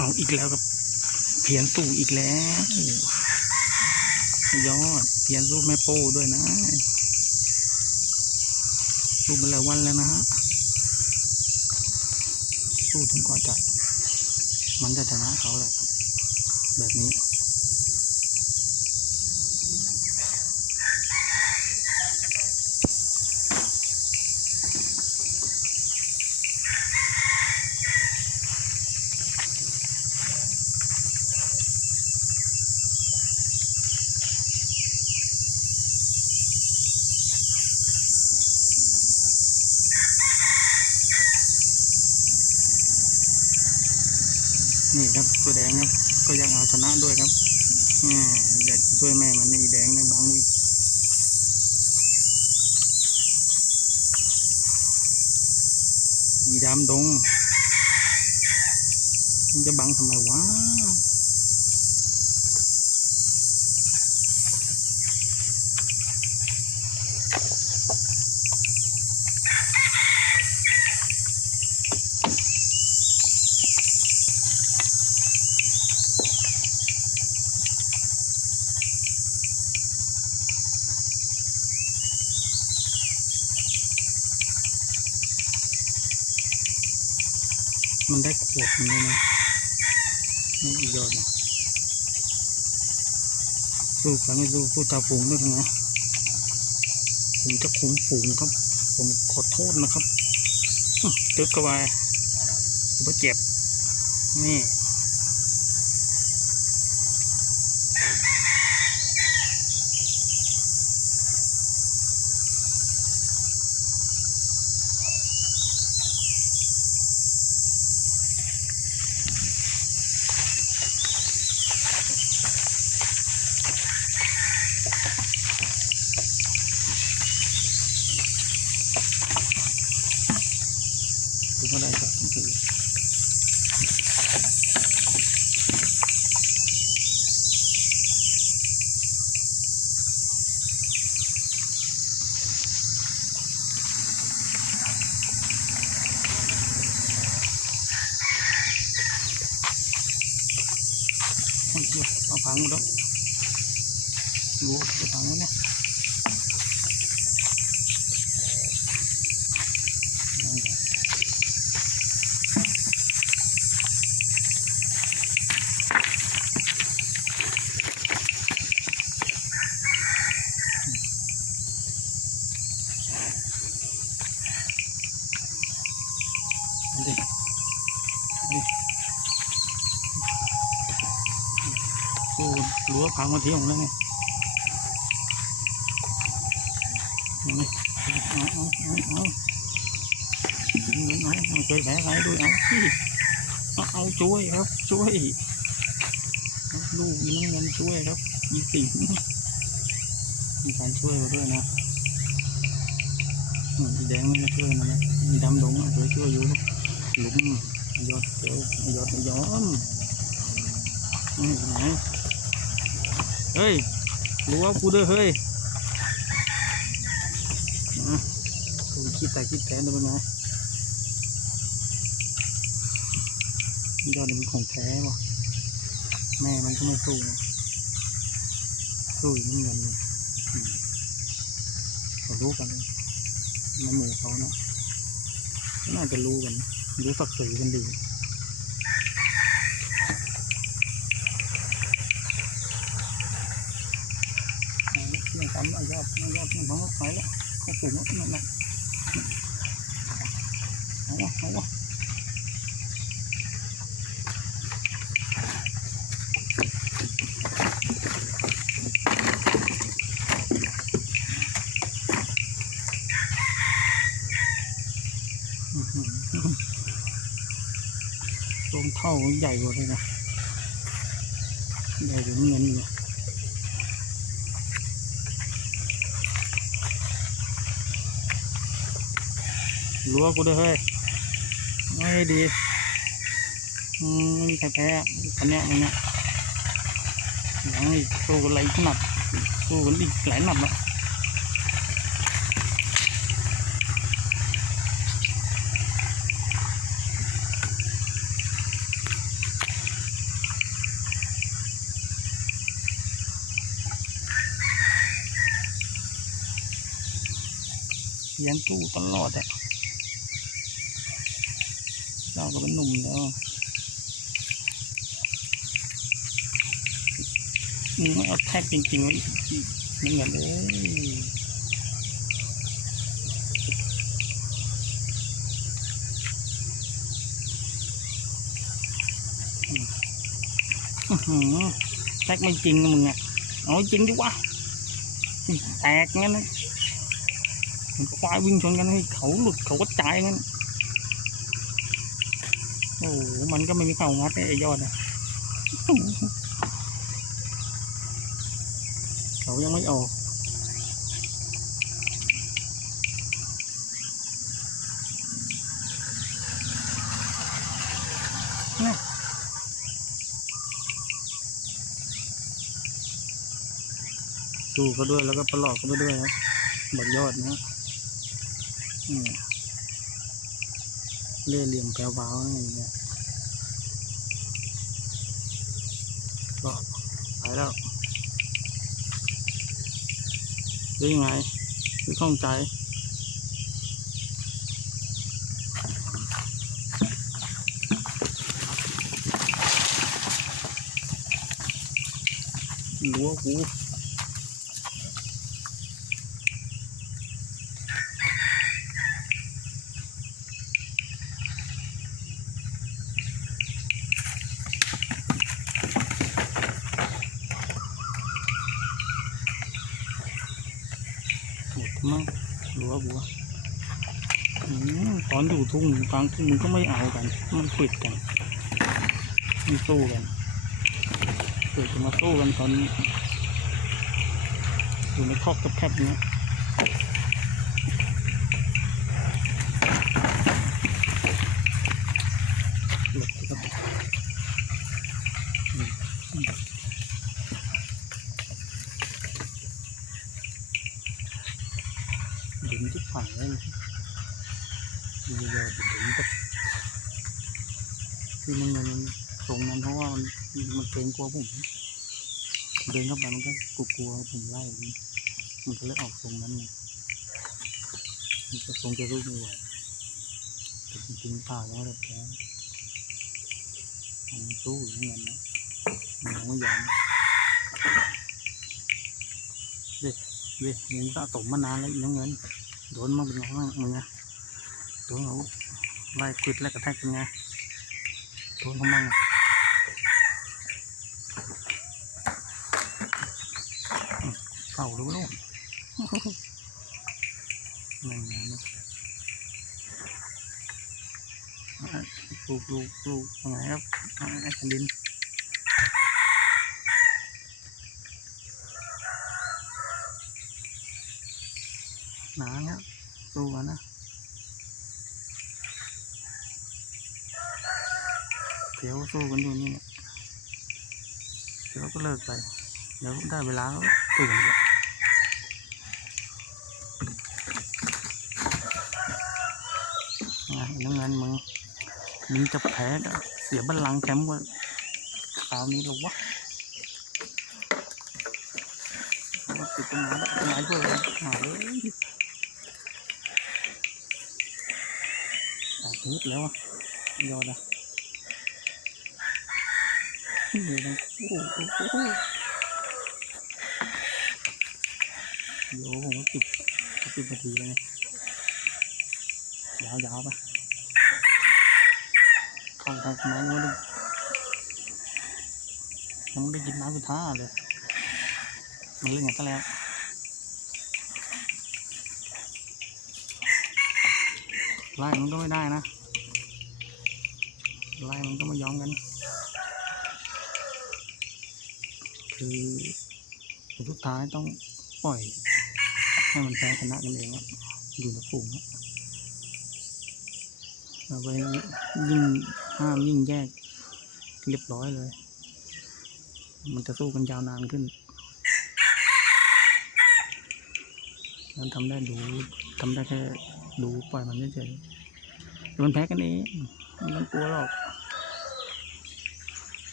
เอาอีกแล้วครับ เพียนสู่อีกแล้วยอด เพียนสู้แม่โป้ด้วยนะสู้มาหลายวันแล้วนะฮะสู้จนกว่าจะมันจะชนะเขาแหละครับ แบบนี้ นี่ครับตัวแดงครับ ก็ยังเอาชนะด้วยครับอยากจะช่วยแม่มันนี่แดงนะบางวิอีดำดงมันจะบังทำไมวะ วบนเลยนะนี่อีกยอดนะสู้กับไม่สู้สู้ตาฝูงด้วยนะผมจะคุ้มฝูงครับ ผมขอโทษนะครับอื้อตึกกระบายผมเจ็บนี่ ถึงก็ได้ครับคือเอา ฝังหมดแล้วรู้ฝังแล้วเนี่ยนั่นแหละ เอาดิเอาดิสู้ รั้วพังมาที่ของแล้วไงเอาเอาเอาเอาเอาเอาเอาเอาช่วยแผลไรด้วยเอาเอาเอาช่วยครับ ช่วยลูกอีน้ำเงินช่วยครับอีสิงมีการช่วยมาด้วยนะมีแดงไม่มาช่วยนะเนี่ยดำดงอะช่วยช่วยอยู่หลุมยอดเดียวยอดย้อมนี่นะ เฮ้ยรู้ว่ากูเด้วยเฮ้ยกูคิดแต่คิดแต่ดูนะยอดนี่มันของแท้ว่ะแม่มันก็ไม่สู้นะสู้อยู่นี่เงินเลยอืมเขารู้กันเลยน้ำหมูเขาเนาะน่าจะรู้กัน รู้ศักดิ์ศรีกันดีเอา ละเรื่องทำอายอดอายอดมันพังไปแรั้วกูด้วยเฮ้ยไม่ดีอืมแพ้แพ้ตอนเนี้ยตอนเนี้ยยังอีกตู้กันหลายหนาดตู้กันอีกหลายหนัแล้วเลี้ยงตู้ตลอดอะ ก็เป็นหนุ่มแล้วมึงไม่เอาแทบจริงๆเลยนี่เหมือนเลยแท็กไม่จริงมึงอะเอาจริงดิวะแตกงั้นนะมือนควายวิ่งชนกันให้เขาหลุดเขาก็จายงั้น โอ้มันก็ไม่มีเข่างัดไอ้ยอดนะเขายังไม่ออกสู้เขาด้วยแล้วก็ประหลอกเขาไปด้วยครับบักยอดนะอืม เล่เหลี่ยมแปลวาอะไรเงี้ยก็ไปแล้วได้ยังไงคือข้องใจรู้ว่ากู มั้งรู้ว่าบัวตอนอยู่ทุ่งกลางทุ่งมันก็ไม่เอากัน มันปิดกันมีสู้กันเกิดจะมาสู้กันตอนอยู่ในคอกแคบๆเนี้ยหลบไปก่อนอืมอืม ดินที่ฝั่งเลยมีเยอะดินแบบที่มันมันมันตรงนั้นเพราะว่ามันมันเกรงกลัวผมเดินเข้าไปมันก็กลัวๆผมไล่มันมันก็เลยออกตรงนั้นไงมันก็คงจะรู้ไม่ไหวแต่จริงๆป่าแล้วแบบนี้มันสู้อย่างนั้นนะมันยังไม่ยอมเด็ก เด็กมึงสะสมมานานแล้วน้ำเงิน โดนมาเป็นไงบ้างมึงอะโดนเขาไล่ควิดไล่กระแทกเป็นไงโดนเขาบ้างเข่าหรือเปล่านั่นไงนะอะลูกลูกลูกยังไงครับไอ้แผ่นดินหนาเนี้ย สู้กันนะเดี๋ยวสู้กันอยู่นี่เนี่ยเดี๋ยวก็เลิกไป เดี๋ยวได้เวลาแล้วสู้กันอีกไงน้ำเงินมึงมึงจะแพ้เสียบัลลังก์แชมป์ว่าคราวนี้หรอวะติดตรงไหนตรงไหนด้วยเลยหาเลย ออกนิดแล้วอะยอดอะเหนื่อยทั้งคู่โอ้โหโยผมก็สิบสิบนาทีแล้วเนี่ยยาวๆไปเข้าทางไม้ยังไม่ได้ยังไม่ได้กินน้ำสุดท้ายเลย มันเล่นกันซะแล้วไล่มันก็ไม่ได้นะ ไล่มันก็ม่ยอมกัน คือสุดท้ายต้องปล่อย ให้มันแพ้ชนะกันเองอะอยู่ในฝูงอะเอาไปยิ่งห้ามยิ่งแยกเรียบร้อยเลย มันจะสู้กันยาวนานขึ้นมันทำได้ดูทำได้แค่ดูปล่อยมันเฉยๆมันแพ้กันเองไม่ต้องกลัวหรอก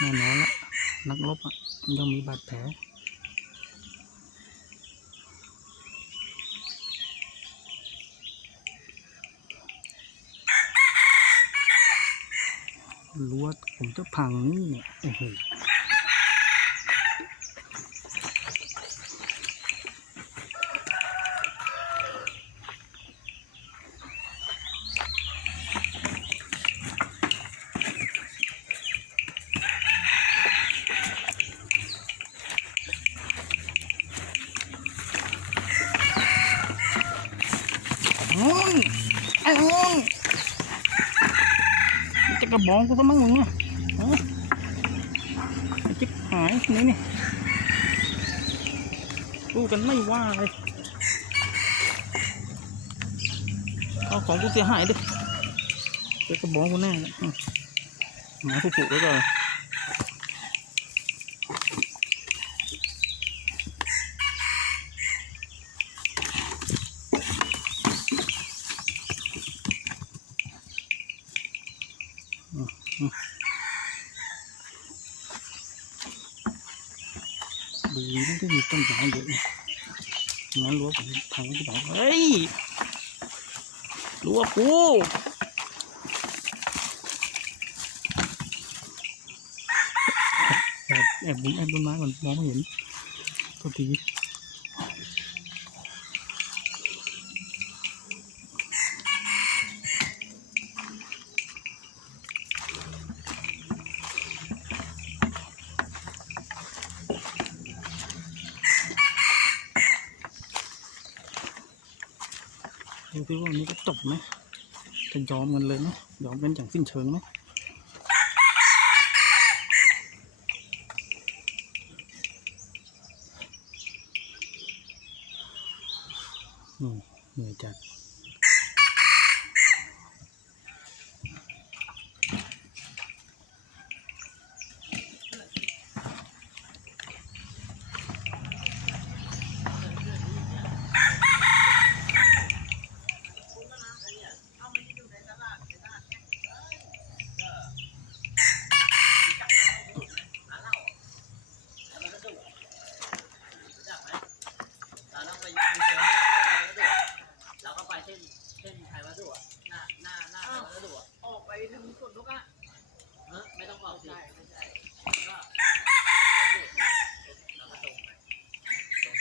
แน่นอนละนักลบอะย่อมมีบาดแผลรั้วผมจะพังนี่เนี่ยโอ้โห มันจะกระบองกูซะมั้งมึงเนี่ยฮะไอ้จิ๊บหายนี่นี่ดูกันไม่ว่าเลยเอาของกูเสียหายดิเจอกระบองกูแน่นะหมาผู้ปลูกไว้ก่อน ดีนะที่มีต้นไม้เยอะนะงั้นรั้วผมพังที่ไหนเฮ้ยรั้วกูแอบแอบบุ้มแอบต้นไม้ก่อนมองไม่เห็นตัวที ดูที่ว่าวันนี้จะจบไหมจะยอมกันเลยไหมยอมกันอย่างสิ้นเชิงไหมอืมเหนื่อยจัด เราต้องไปยูเทิร์นแล้วก็ไปเส้นเส้นไทยวัสดุอะหน้าหน้าหน้าไทยวัสดุอะ ออกไปถึงสวนนกอะ เออไม่ต้องออกสิ ใช่ไม่ใช่ ก็แล้วก็ตรงไปตรง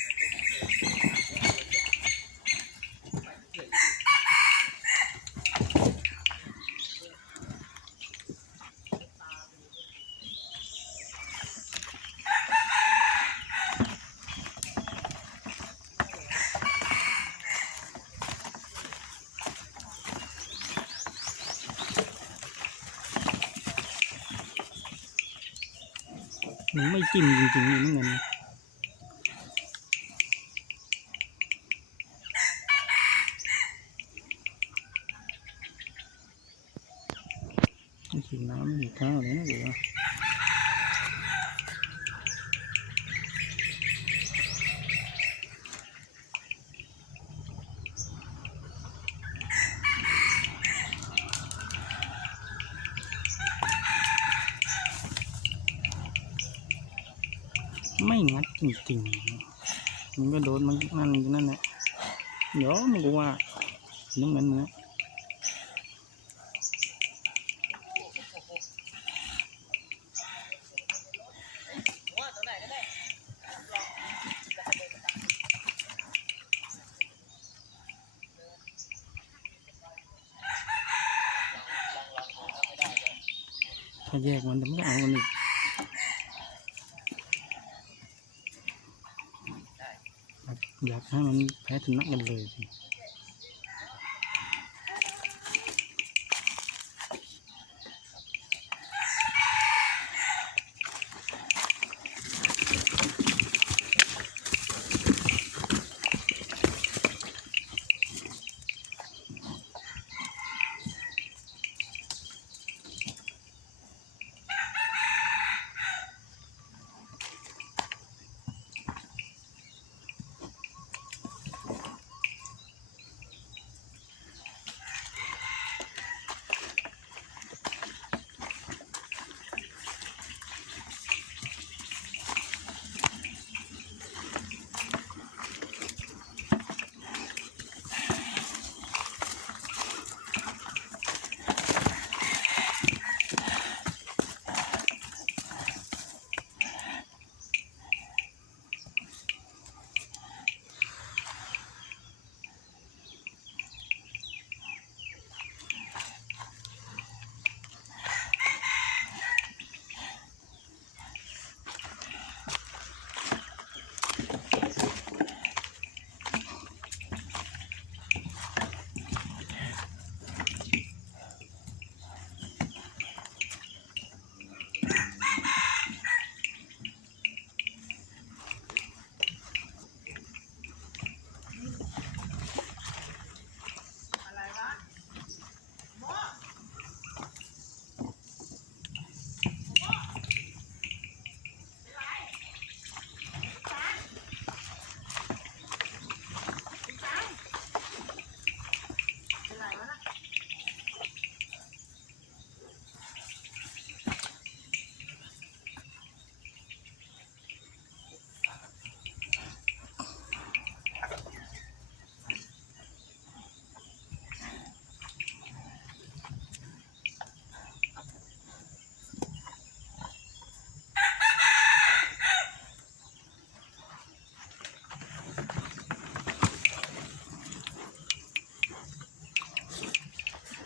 ไปไปเฉย มัน ไม่จิ้มจริงๆนี่เหมือนกันนี่กินน้ำไม่มีข้าวเลยนะเดี๋ยวไม่งัด จริงๆมันก็โดนมันนั่นอยู่นั่นแหละเดี๋ยวมันก็ว่าน้ำเงินเนื้อว่าตัวไหนก็ได้ถ้าแยกมันจะไม่เอากันอีก อยากให้มันแพ้ชนะกันเลยสิ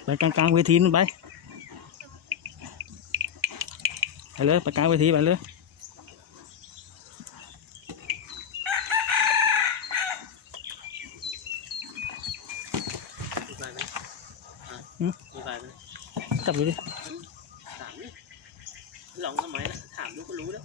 กลางกลางๆเวทีนั่นไป ไปเลยไปกลางเวทีไปเลยมีไฟไหมอะมีไฟไหมจับดูดิ ถามดิลองทำไมล่ะถามดูก็รู้แล้ว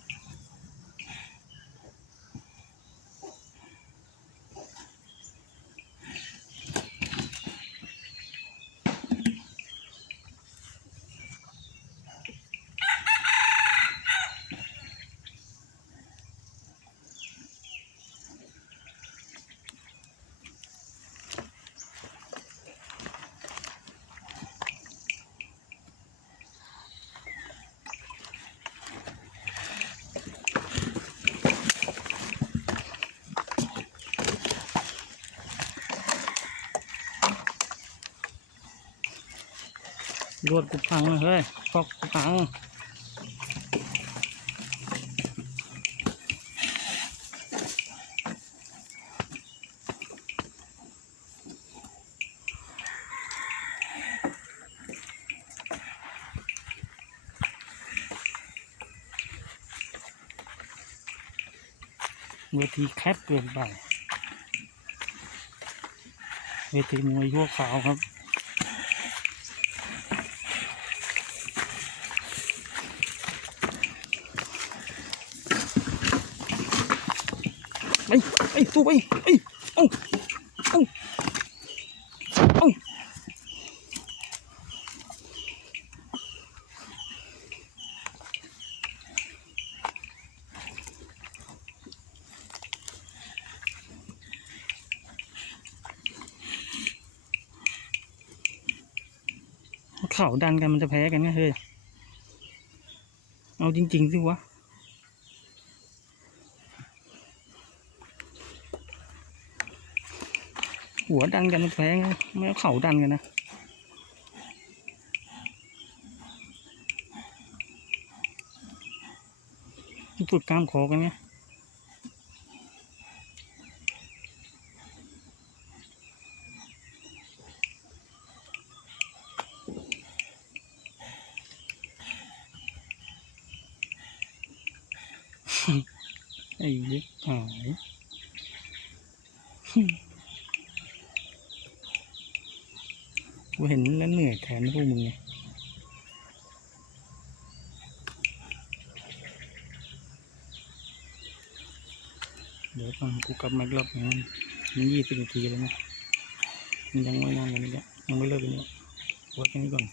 รวดกูพังเลยเฮ้ยฟอกกูพังเวทีแคบเกินไปเวทีมวยยั่วขาวครับ ไปไปสู้ไปไปเอาเอาเอาเข่าดันกันมันจะแพ้กันไงเฮ้ย เอาจริง ๆ สิวะ หัวดันกันมันแพ้ไงไม่เอาเข่าดันกันนะสุดกล้ามคอกันไง ไอ้เล็กหายกูเห็นแล้วเหนื่อยแทนพวกมึงไงเดี๋ยวฟังกูกลับมาอีกรอบนึงมันยี่สิบนาทีแล้วนะมันยังไม่นอนกันนี่แหละยังไม่เลิกกันเนี่ยไว้แค่นี้ก่อน